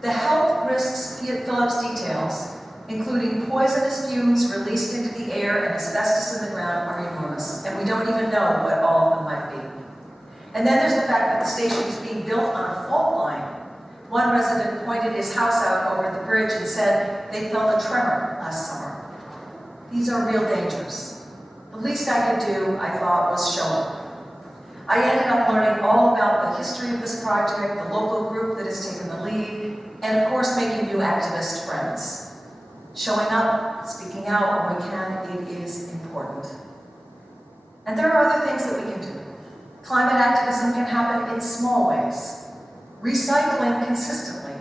The health risks Phillips details, including poisonous fumes released into the air and asbestos in the ground, are enormous, and we don't even know what all of them might be. And then there's the fact that the station is being built on a fault line. One resident pointed his house out over the bridge and said they felt a tremor last summer. These are real dangers. The least I could do, I thought, was show up. I ended up learning all about the history of this project, the local group that has taken the lead, and of course making new activist friends. Showing up, speaking out when we can, it is important. And there are other things that we can do. Climate activism can happen in small ways. Recycling consistently,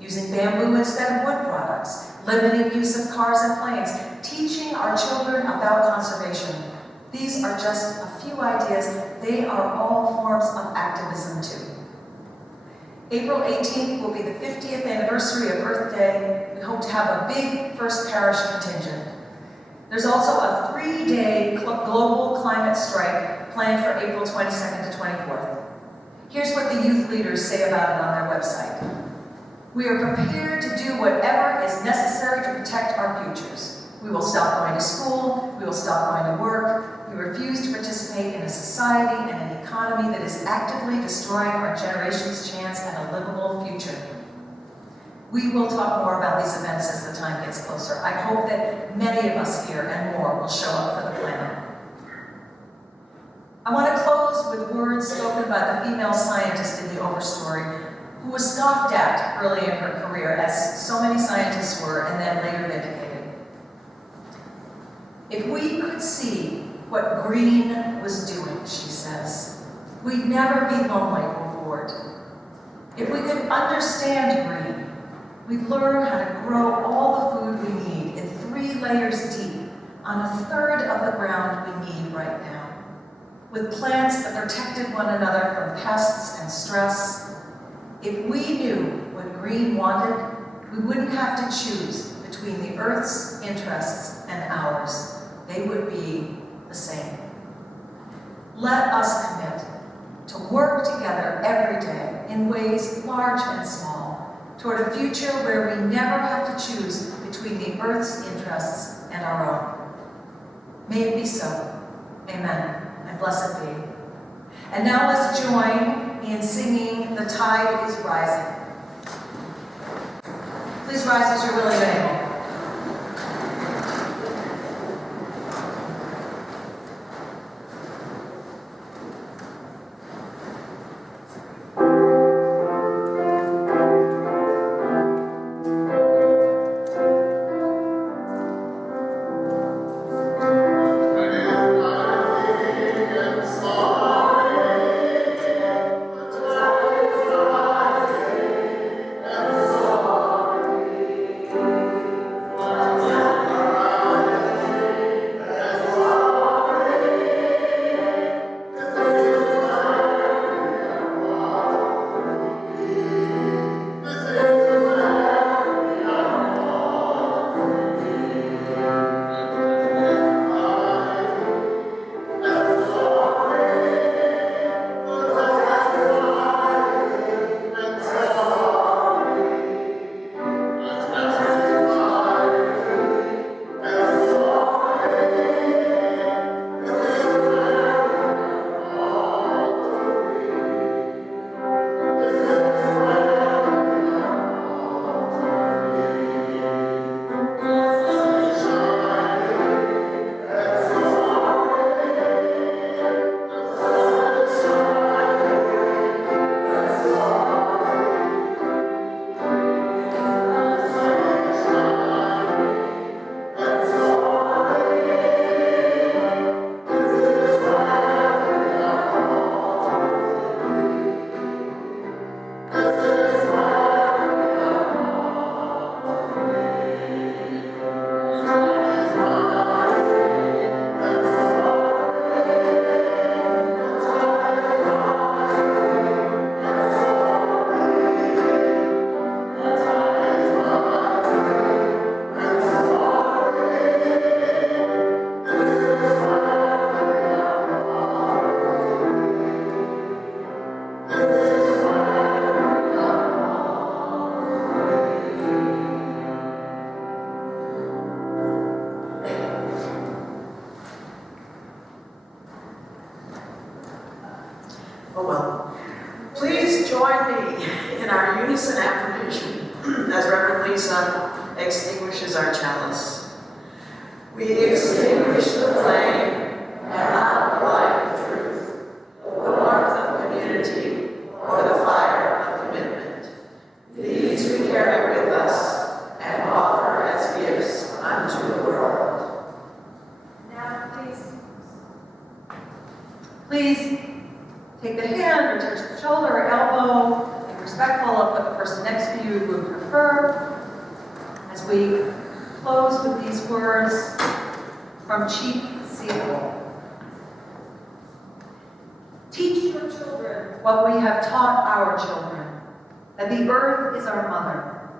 using bamboo instead of wood products, limiting use of cars and planes, teaching our children about conservation. These are just a few ideas. They are all forms of activism too. April 18th will be the 50th anniversary of Earth Day. We hope to have a big First Parish contingent. There's also a 3-day global climate strike planned for April 22nd to 24th. Here's what the youth leaders say about it on their website. We are prepared to do whatever is necessary to protect our futures. We will stop going to school. We will stop going to work. We refuse to participate in a society and an economy that is actively destroying our generation's chance at a livable future. We will talk more about these events as the time gets closer. I hope that many of us here and more will show up for the planet. I want to close with words spoken by the female scientist in the Overstory, who was scoffed at early in her career, as so many scientists were, and then later vindicated. If we could see what green was doing, she says, we'd never be lonely or bored. If we could understand green, we'd learn how to grow all the food we need in 3 layers deep on a third of the ground we need right now, with plants that protected one another from pests and stress. If we knew what green wanted, we wouldn't have to choose between the Earth's interests and ours. They would be the same. Let us commit to work together every day in ways large and small toward a future where we never have to choose between the earth's interests and our own. May it be so. Amen. And blessed be. And now let's join in singing The Tide is Rising. Please rise as you're willing and able. Oh well. Please join me in our unison affirmation as Reverend Lisa extinguishes our chalice. We extinguish the flame and not the light of truth, the warmth of community, or the fire of commitment. These we carry with us and offer as gifts unto the world. Now, please take the hand or touch the shoulder or elbow, be respectful of what the person next to you would prefer. As we close with these words from Chief Seattle. Teach your children what we have taught our children, that the earth is our mother.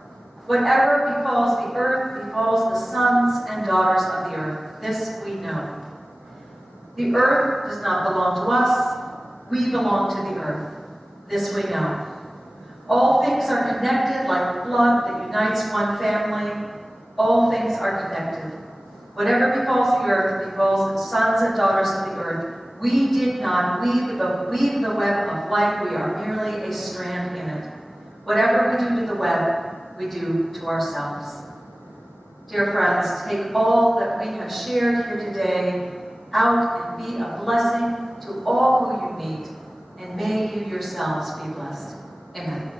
Whatever befalls the earth befalls the sons and daughters of the earth. This we know. The earth does not belong to us. We belong to the earth. This we know. All things are connected like blood that unites one family. All things are connected. Whatever befalls the earth befalls the sons and daughters of the earth. We did not weave the web of life. We are merely a strand in it. Whatever we do to the web, we do to ourselves. Dear friends, take all that we have shared here today out and be a blessing to all who you meet, and may you yourselves be blessed. Amen.